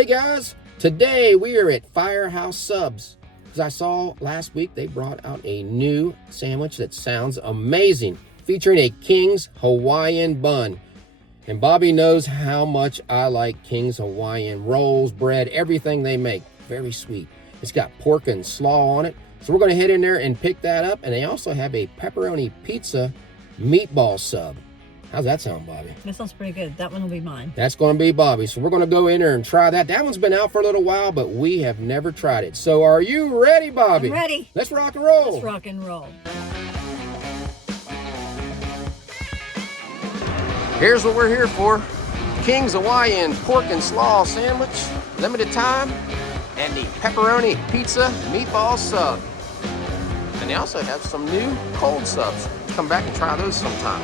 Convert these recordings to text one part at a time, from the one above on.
Hey guys, today we are at Firehouse Subs. As I saw last week, they brought out a new sandwich that sounds amazing, featuring a King's Hawaiian bun. And Bobby knows how much I like King's Hawaiian rolls, bread, everything they make. Very sweet. It's got pork and slaw on it. So we're going to head in there and pick that up. And they also have a pepperoni pizza meatball sub. How's that sound, Bobby? That sounds pretty good. That one will be mine. That's going to be Bobby. So we're going to go in there and try that. That one's been out for a little while, but we have never tried it. So are you ready, Bobby? I'm ready. Let's rock and roll. Let's rock and roll. Here's what we're here for. King's Hawaiian pork and slaw sandwich, limited time, and the pepperoni pizza meatball sub. And they also have some new cold subs. Come back and try those sometime.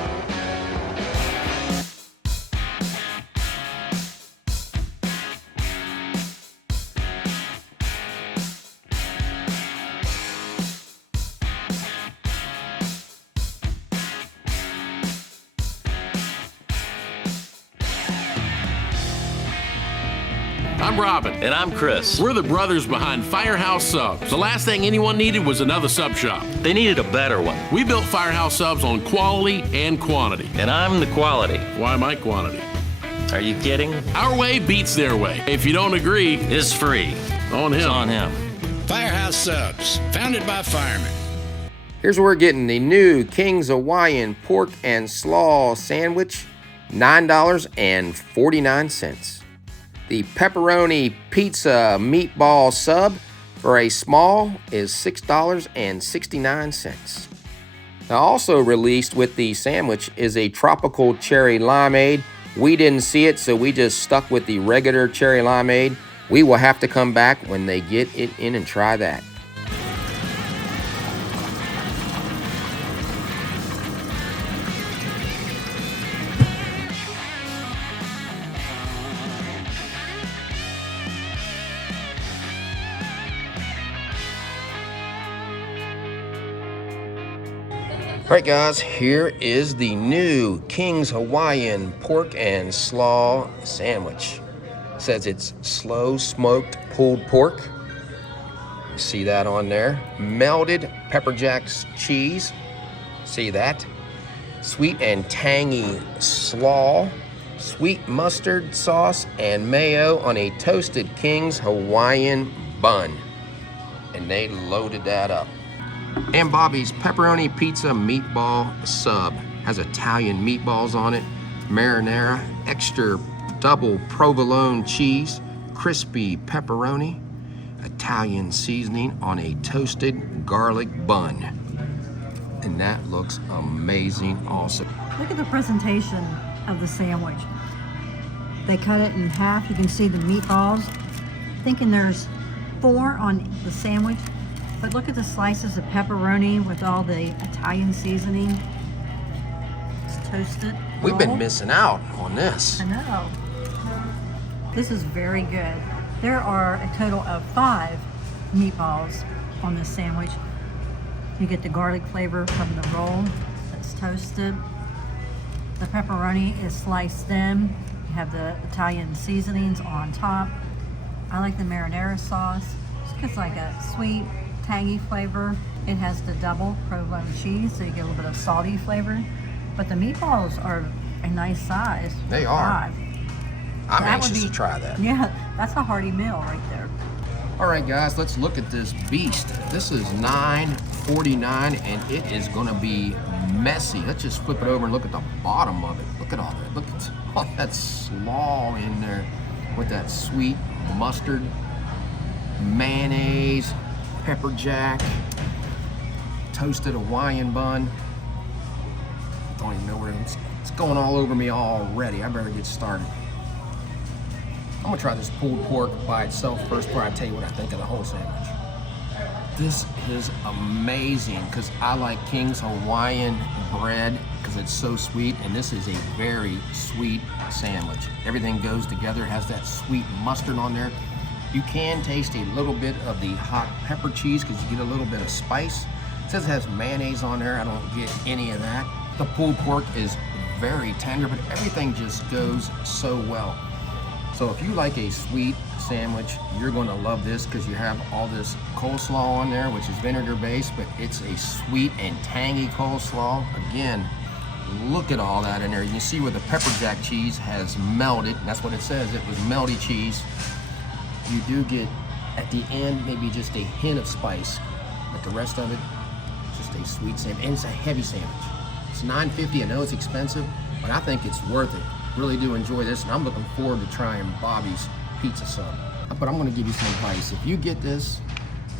I'm Robin. And I'm Chris. We're the brothers behind Firehouse Subs. The last thing anyone needed was another sub shop. They needed a better one. We built Firehouse Subs on quality and quantity. And I'm the quality. Why my quantity? Are you kidding? Our way beats their way. If you don't agree, It's free. on him. It's on him. Firehouse Subs, founded by firemen. Here's what we're getting. The new King's Hawaiian pork and slaw sandwich, $9.49. The pepperoni pizza meatball sub for a small is $6.69. Now also released with the sandwich is a tropical cherry limeade. We didn't see it, so we just stuck with the regular cherry limeade. We will have to come back when they get it in and try that. All right, guys, here is the new King's Hawaiian pork and slaw sandwich. It says it's slow smoked pulled pork. You see that on there. Melted pepper jack's cheese. See that? Sweet and tangy slaw. Sweet mustard sauce and mayo on a toasted King's Hawaiian bun. And they loaded that up. And Bobby's pepperoni pizza meatball sub has Italian meatballs on it, marinara, extra double provolone cheese, crispy pepperoni, Italian seasoning on a toasted garlic bun. And that looks amazing also. Look at the presentation of the sandwich. They cut it in half. You can see the meatballs. Thinking there's 4 on the sandwich. But look at the slices of pepperoni with all the Italian seasoning. It's toasted. We've been roll. missing out on this. I know. This is very good. There are a total of 5 meatballs on this sandwich. You get the garlic flavor from the roll that's toasted. The pepperoni is sliced thin. You have the Italian seasonings on top. I like the marinara sauce. It's like a sweet, tangy flavor. It has the double provolone cheese, so you get a little bit of salty flavor. But the meatballs are a nice size. They are. 5. I'm That anxious would to try that. Yeah, that's a hearty meal right there. All right, guys, let's look at this beast. This is $9.49, and it is gonna be messy. Let's just flip it over and look at the bottom of it. Look at all that. Look at all that slaw in there with that sweet mustard, mayonnaise, pepper jack, toasted Hawaiian bun. Don't even know where it's going all over me already. I better get started. I'm gonna try this pulled pork by itself first before I tell you what I think of the whole sandwich. This is amazing because I like King's Hawaiian bread because it's so sweet, and this is a very sweet sandwich. Everything goes together. It has that sweet mustard on there. You can taste a little bit of the hot pepper cheese because you get a little bit of spice. It says it has mayonnaise on there. I don't get any of that. The pulled pork is very tender, but everything just goes so well. So if you like a sweet sandwich, you're going to love this because you have all this coleslaw on there, which is vinegar based, but it's a sweet and tangy coleslaw. Again, look at all that in there. You can see where the pepper jack cheese has melted. That's what it says. It was melty cheese. You do get at the end maybe just a hint of spice, but the rest of it, just a sweet sandwich. And it's a heavy sandwich. It's $9.50. I know it's expensive, but I think it's worth it. Really do enjoy this, and I'm looking forward to trying Bobby's pizza sub. But I'm gonna give you some advice. If you get this,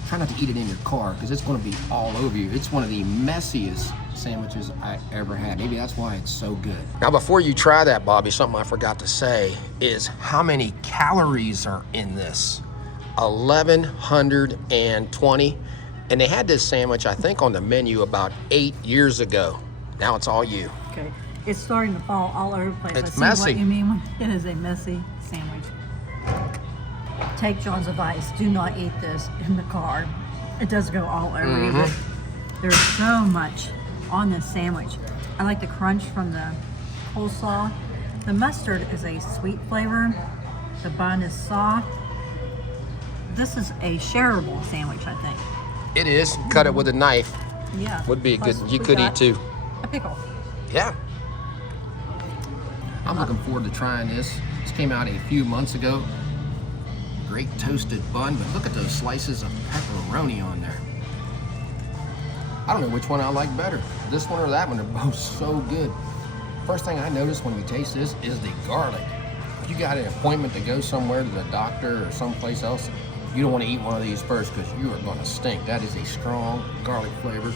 try not to eat it in your car because it's gonna be all over you. It's one of the messiest sandwiches I ever had. Maybe that's why it's so good. Now, before you try that, Bobby, something I forgot to say is how many calories are in this. 1,120. And they had this sandwich, I think, on the menu about 8 years ago. Now it's all you. Okay, it's starting to fall all over the place. It's I see messy. what you mean when it is a messy sandwich. Take John's advice. Do not eat this in the car. It does go all over you. But there's so much on this sandwich. I like the crunch from the coleslaw. The mustard is a sweet flavor. The bun is soft. This is a shareable sandwich, I think. It is. Cut it with a knife. Yeah. Would be a good, Plus, you we could eat got too. A pickle. Yeah. I'm looking forward to trying this. This came out a few months ago. Great toasted bun, but look at those slices of pepperoni on there. I don't know which one I like better, this one or that one. They're both so good. First thing I noticed when you taste this is the garlic. If you got an appointment to go somewhere to the doctor or someplace else, you don't want to eat one of these first because you are going to stink. That is a strong garlic flavor.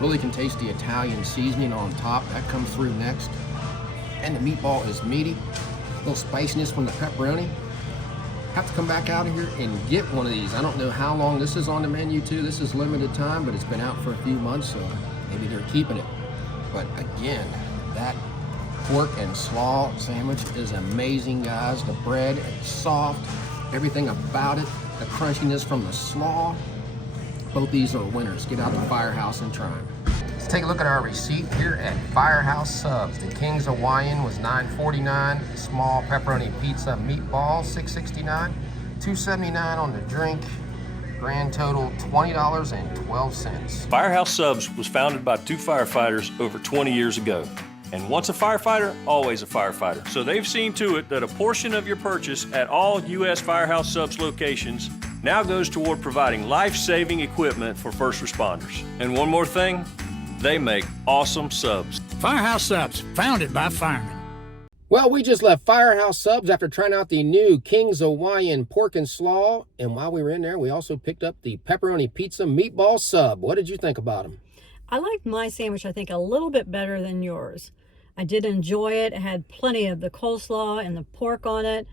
Really can taste the Italian seasoning on top. That comes through next. And the meatball is meaty. A little spiciness from the pepperoni. Have to come back out of here and get one of these. I don't know how long this is on the menu too. This is limited time, but it's been out for a few months, so maybe they're keeping it. But again, that pork and slaw sandwich is amazing, guys. The bread is soft, everything about it, the crunchiness from the slaw. Both these are winners. Get out to Firehouse and try them. Let's take a look at our receipt here at Firehouse Subs. The King's Hawaiian was $9.49. Small pepperoni pizza meatball, $6.69. $2.79 on the drink. Grand total, $20.12. Firehouse Subs was founded by two firefighters over 20 years ago. And once a firefighter, always a firefighter. So they've seen to it that a portion of your purchase at all U.S. Firehouse Subs locations now goes toward providing life-saving equipment for first responders. And one more thing, they make awesome subs. Firehouse Subs, founded by firemen. Well, we just left Firehouse Subs after trying out the new King's Hawaiian pork and slaw. And while we were in there, we also picked up the pepperoni pizza meatball sub. What did you think about them? I liked my sandwich, I think, a little bit better than yours. I did enjoy it. It had plenty of the coleslaw and the pork on it,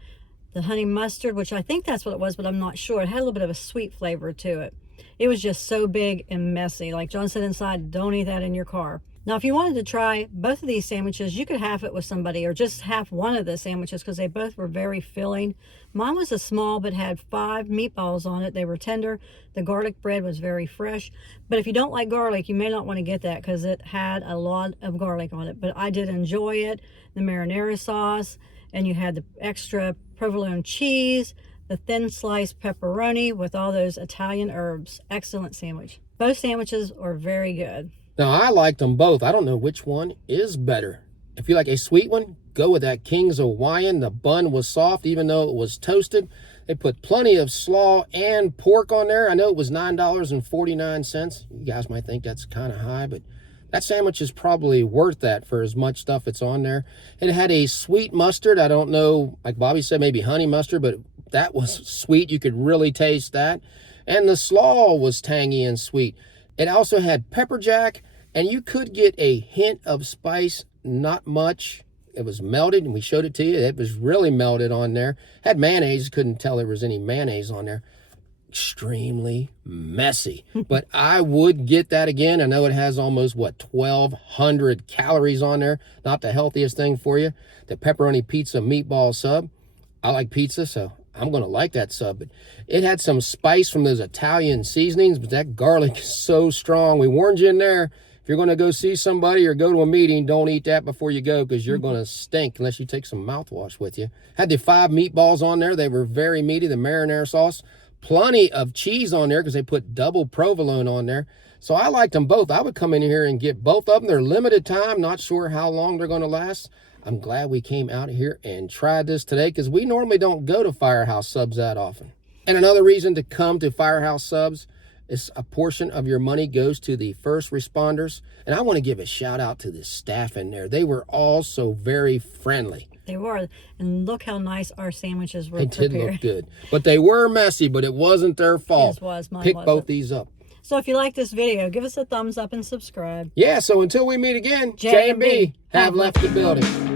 the honey mustard, which I think that's what it was, but I'm not sure. It had a little bit of a sweet flavor to it. It was just so big and messy. Like John said inside, don't eat that in your car. Now, if you wanted to try both of these sandwiches, you could half it with somebody or just half one of the sandwiches because they both were very filling. Mine was a small but had 5 meatballs on it. They were tender. The garlic bread was very fresh. But if you don't like garlic, you may not want to get that because it had a lot of garlic on it. But I did enjoy it. The marinara sauce, and you had the extra provolone cheese, the thin sliced pepperoni with all those Italian herbs. Excellent sandwich. Both sandwiches are very good. Now, I liked them both. I don't know which one is better. If you like a sweet one, go with that King's Hawaiian. The bun was soft, even though it was toasted. They put plenty of slaw and pork on there. I know it was $9.49. You guys might think that's kind of high, but that sandwich is probably worth that for as much stuff that's on there. It had a sweet mustard. I don't know, like Bobby said, maybe honey mustard, but that was sweet. You could really taste that. And the slaw was tangy and sweet. It also had pepper jack, and you could get a hint of spice, not much. It was melted, and we showed it to you. It was really melted on there. Had mayonnaise. Couldn't tell there was any mayonnaise on there. Extremely messy. But I would get that again. I know it has almost, 1,200 calories on there. Not the healthiest thing for you. The pepperoni pizza meatball sub. I like pizza, so I'm going to like that sub. But it had some spice from those Italian seasonings, but that garlic is so strong. We warned you in there. If you're going to go see somebody or go to a meeting, don't eat that before you go because you're going to stink unless you take some mouthwash with you. Had the 5 meatballs on there. They were very meaty, the marinara sauce. Plenty of cheese on there because they put double provolone on there. So I liked them both. I would come in here and get both of them. They're limited time. Not sure how long they're going to last. I'm glad we came out here and tried this today because we normally don't go to Firehouse Subs that often. And another reason to come to Firehouse Subs is a portion of your money goes to the first responders. And I want to give a shout out to the staff in there. They were all so very friendly. They were. And look how nice our sandwiches were They prepared. did look good. But they were messy, but it wasn't their fault. Yes, it was. Mine Pick wasn't. both these up. So if you like this video, give us a thumbs up and subscribe. Yeah, so until we meet again, J&B J&B have left the building.